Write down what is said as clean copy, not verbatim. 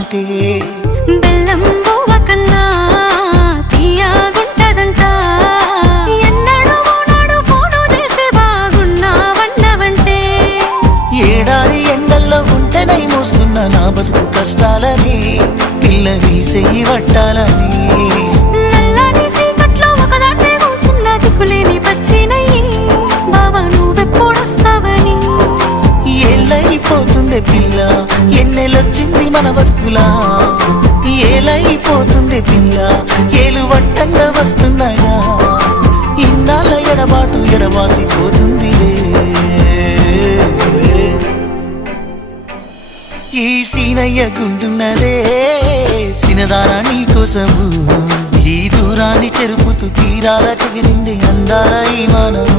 వస్తావంటే బెల్లం బువ్వ కన్నా తీయగుంటదంట ఎన్నడూ నాడు ఫోను చేసి బాగున్నావన్నవంటే ఏడాది ఎండల్లో ఉంటేనై మోస్తున్న నా బతుకు కష్టాలని పిల్లని చెయ్యి పట్టాలని నల్లని సీకట్లో ఒకదాన్నే కూసున్న దిక్కులేని పచ్చినయ్యి బావా నువ్వెప్పుడొస్తావని ఏళ్ళైపోతుంది పిల్ల ఎన్నెలొచ్చింది మన బతుకులా ఏలైపోతుంది పిల్ల ఏలు వట్టంగా వస్తున్నాగా ఇన్నాళ్ళ ఎడబాటు ఎడబాసిపోతుందిలే ఈ సీనయ్య గుంటున్నదే సినదారా నీ కోసము ఈ దూరాన్ని చెరుపుతూ తీరాల తెగిరింది అందాల ఈ మానవు